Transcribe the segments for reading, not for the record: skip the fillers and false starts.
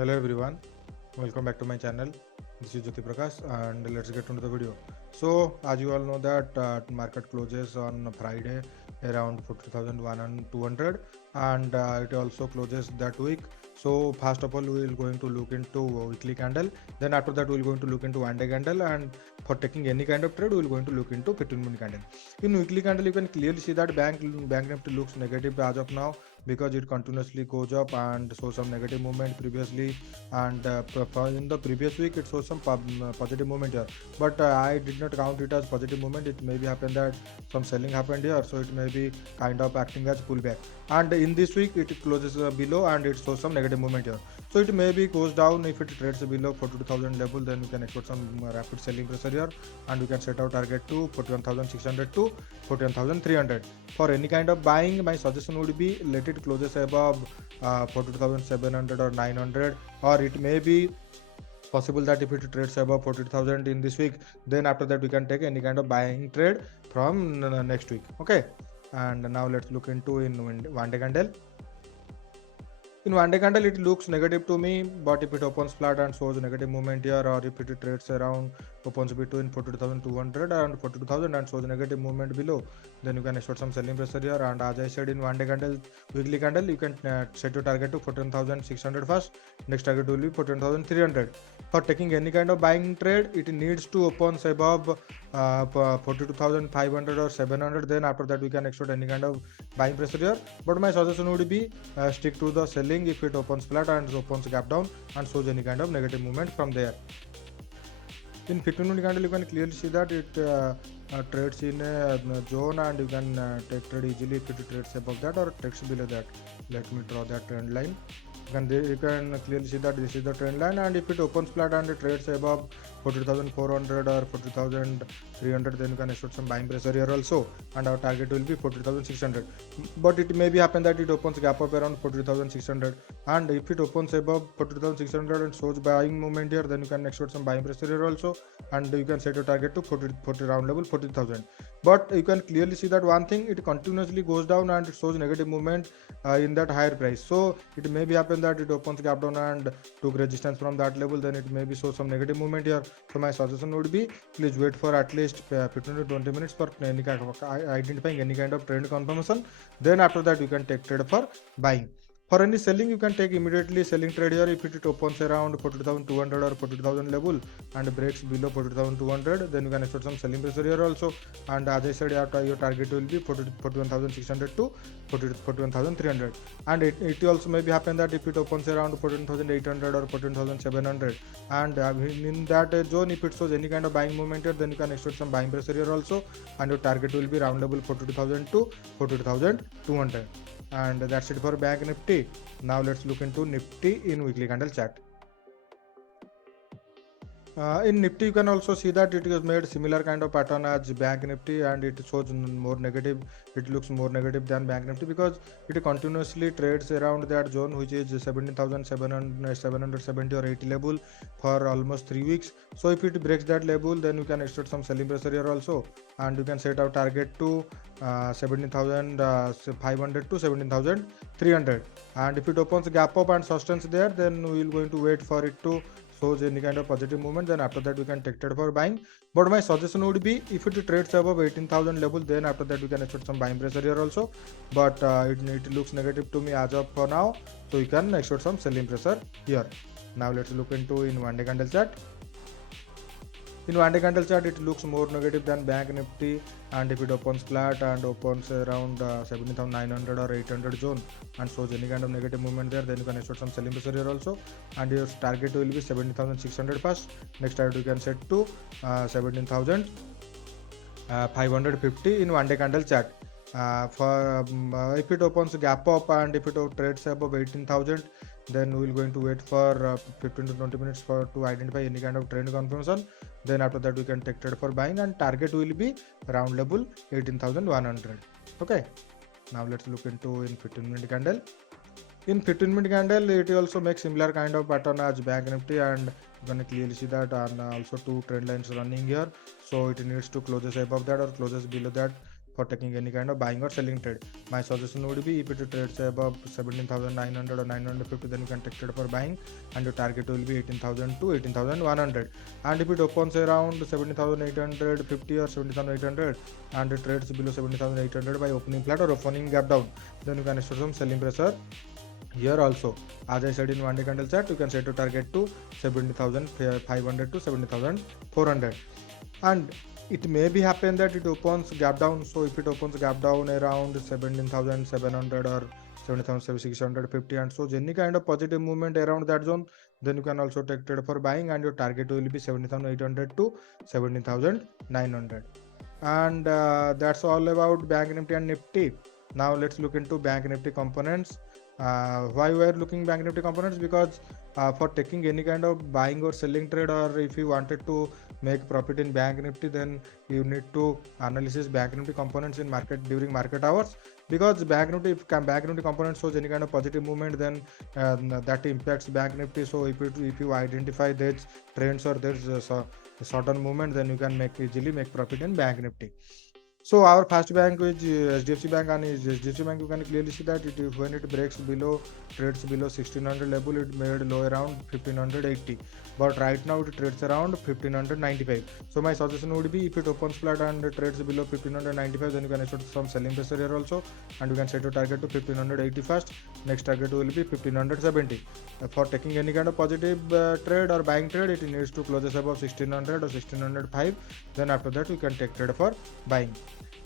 Hello everyone, welcome back to my channel. This is Jyoti Prakash and let's get into the video. So as you all know that market closes on Friday around 40,200 and it also closes that week. So first of all we will going to look into weekly candle, then after that we will going to look into one day candle, and for taking any kind of trade we will going to look into 15-minute candle. In weekly candle you can clearly see that bank Nifty looks negative as of now because it continuously goes up and shows some negative movement previously, and in the previous week it shows some positive movement here, but I did not count it as positive movement. It may be happened that some selling happened here, so it may be kind of acting as pullback, and in this week it closes below and it shows some negative movement here, so it may be goes down. If it trades below 42,000 level, then you can expect some rapid selling pressure here, and you can set out target to 41,600 to 41,300. For any kind of buying, my suggestion would be let it closes above 42,700 or 900, or it may be possible that if it trades above 40,000 in this week, then after that we can take any kind of buying trade from next week. Okay, and now let's look into in one day candle. In one day candle it looks negative to me, but if it opens flat and shows negative movement here, or if it trades around opens between 42,200 and 42,000 and shows negative movement below, then you can expect some selling pressure here. And as I said, in one day candle, weekly candle, you can set your target to 14,600 first, next target will be 14,300. For taking any kind of buying trade, it needs to open above 42,500 or 700, then after that we can expect any kind of buying pressure here. But my suggestion would be stick to the selling if it opens flat and opens gap down and shows any kind of negative movement from there. In 15-minute candle you can clearly see that it trades in a zone, and you can take trade easily if it trades above that or trades below that. Let me draw that trend line. You can clearly see that this is the trend line, and if it opens flat and it trades above 40,400 or 40,300, then you can expect some buying pressure here also, and our target will be 40,600. But it may be happen that it opens gap up around 40,600, and if it opens above 40,600 and shows buying movement here, then you can expect some buying pressure here also, and you can set your target to 40 round level 40,000. But you can clearly see that one thing, it continuously goes down and it shows negative movement in that higher price, so it may be happen that it opens gap down and took resistance from that level, then it may be show some negative movement here. So my suggestion would be please wait for at least 15 to 20 minutes for any kind of identifying any kind of trend confirmation, then after that you can take trade for buying. For any selling, you can take immediately selling trade here if it opens around 40,200 or 40,000 level and breaks below 40,200, then you can expect some selling pressure here also. And as I said, your target will be 41,600 to 41,300. And it also may be happen that if it opens around 14,800 or 14,700, and in that zone, if it shows any kind of buying movement here, then you can expect some buying pressure here also, and your target will be round level 42,000 to 42,200. And that's it for Bank Nifty. Now let's look into Nifty in weekly candle chart. In Nifty, you can also see that it has made similar kind of pattern as Bank Nifty, and it shows more negative. It looks more negative than Bank Nifty because it continuously trades around that zone, which is 17,770 or 80 level for almost 3 weeks. So if it breaks that level, then you can expect some selling pressure here also, and you can set our target to 17,500 to 17,300. And if it opens gap up and sustains there, then we will going to wait for it to shows any kind of positive movement, then after that we can take trade for buying. But my suggestion would be if it trades above 18,000 level, then after that we can expect some buying pressure here also, but it looks negative to me as of for now, so you can expect some selling pressure here. Now let's look into in one day candle chart. In one day candle chart, it looks more negative than Bank Nifty, and if it opens flat and opens around 17,900 or 800 zone and shows any kind of negative movement there, then you can expect some selling pressure here also, and your target will be 17,600 first. Next target you can set to 17,550 in one day candle chart. If it opens gap up and if it trades above 18,000, then we will going to wait for 15 to 20 minutes to identify any kind of trend confirmation, then after that we can take trade for buying, and target will be round level 18,100. Okay, now let's look into in 15-minute candle. In 15-minute candle, it also makes similar kind of pattern as Bank Nifty, and you can clearly see that, and also two trend lines running here, so it needs to closes above that or closes below that for taking any kind of buying or selling trade. My suggestion would be, if it trades above 17,900 or 950, then you can take trade for buying, and your target will be 18,000 to 18,100. And if it opens around 17,850 or 17,800 and it trades below 17,800 by opening flat or opening gap down, then you can expect some selling pressure here also. As I said in one day candle chart, you can set your target to 70,500 to 70,400, and it may be happen that it opens gap down. So if it opens gap down around 17,700 or 17,650 and so any kind of positive movement around that zone, then you can also take trade for buying, and your target will be 17,800 to 17,900. And that's all about Bank Nifty and Nifty. Now let's look into Bank Nifty components. Why we are looking Bank Nifty components? Because for taking any kind of buying or selling trade, or if you wanted to make profit in Bank Nifty, then you need to analyze Bank Nifty components in market during market hours. Because Bank Nifty component shows any kind of positive movement, then that impacts Bank Nifty. So if you identify these trends or there's a certain movement, then you can easily make profit in Bank Nifty. So our first bank, which HDFC Bank, and HDFC Bank, you can clearly see that when it breaks below, trades below 1600 level, it made low around 1580, but right now it trades around 1595. So my suggestion would be, if it opens flat and trades below 1595, then you can expect some selling pressure here also, and you can set your target to 1580 first. Next target will be 1570. For taking any kind of positive trade or buying trade, it needs to close above 1600 or 1605. Then after that, you can take trade for buying.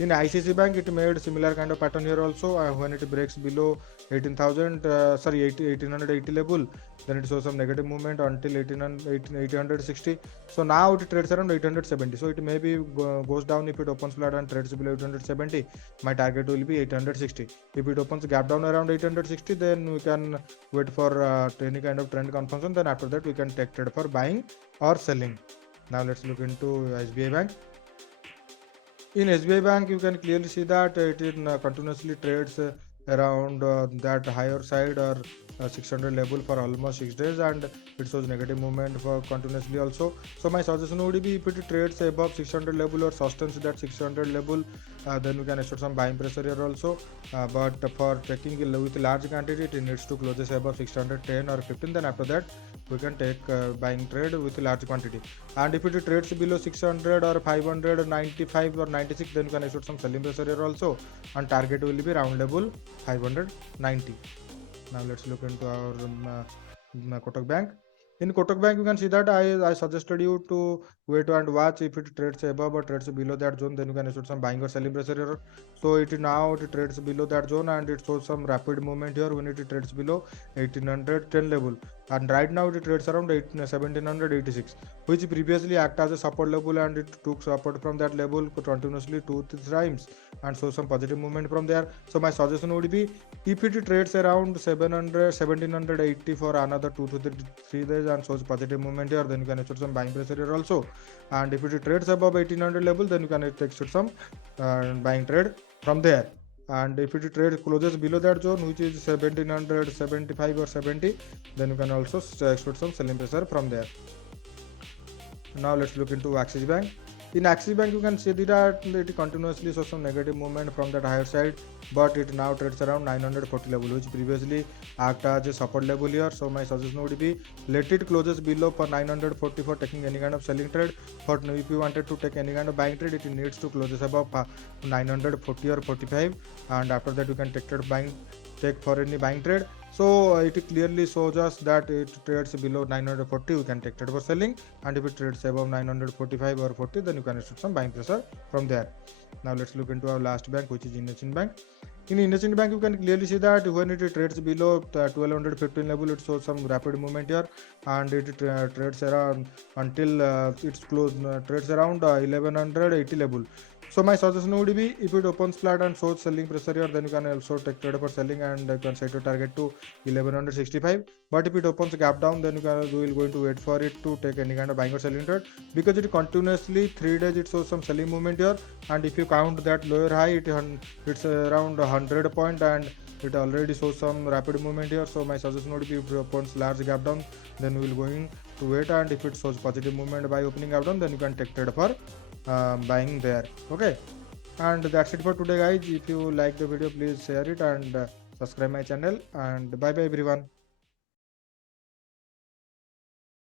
In ICICI Bank, it made similar kind of pattern here also. When it breaks below 1880 level, then it shows some negative movement until 1860. So now it trades around 870. So it maybe goes down if it opens flat and trades below 870. My target will be 860. If it opens gap down around 860, then we can wait for any kind of trend confirmation. Then after that, we can take trade for buying or selling. Now let's look into SBI Bank. In SBI Bank, you can clearly see that it continuously trades around that higher side or 600 level for almost 6 days, and it shows negative movement for continuously also. So my suggestion would be, if it trades above 600 level or sustains that 600 level, then we can expect some buying pressure here also. But for taking with large quantity, it needs to close above 610 or 15. Then after that, we can take buying trade with large quantity. And if it trades below 600 or 595 or 96, then you can expect some selling pressure here also, and target will be round level 590. Now let's look into our Kotak Bank. In Kotak Bank, you can see that I suggested you to wait and watch. If it trades above or trades below that zone, then you can expect some buying or selling pressure here. So it trades below that zone, and it shows some rapid movement here when it trades below 1810 level. And right now it trades around 1786, which previously acted as a support level, and it took support from that level continuously 2-3 times and show some positive movement from there. So my suggestion would be, if it trades around 1780 for another 2 to 3 days and shows positive movement here, then you can expect some buying pressure here also. And if it trades above 1800 level, then you can expect some buying trade from there. And if it trade closes below that zone, which is 1775 or 70, then you can also expect some selling pressure from there. Now let's look into Axis Bank. In Axis Bank, you can see that it continuously shows some negative movement from that higher side, but it now trades around 940 level, which previously acted as a support level here. So my suggestion would be, let it closes below for 940 for taking any kind of selling trade. But if you wanted to take any kind of buying trade, it needs to closes above 940 or 45, and after that you can take for any buying trade. So it clearly shows us that it trades below 940, we can take trade for selling, and if it trades above 945 or 40, then you can expect some buying pressure from there. Now let's look into our last bank, which is IndusInd Bank. In IndusInd Bank, you can clearly see that when it trades below 1215 level, it shows some rapid movement here, and it trades around until it's closed, trades around 1180 level. So my suggestion would be, if it opens flat and shows selling pressure here, then you can also take trade for selling, and you can set your target to 1165. But if it opens gap down, then you will going to wait for it to take any kind of buying or selling trade, because it continuously 3 days it shows some selling movement here, and if you count that lower high, it's around 100 point, and it already shows some rapid movement here. So my suggestion would be, if it opens large gap down, then we will going to wait, and if it shows positive movement by opening gap down, then you can take trade for buying there. Okay, And that's it for today, guys. If you like the video, please share it and subscribe my channel, and bye bye everyone.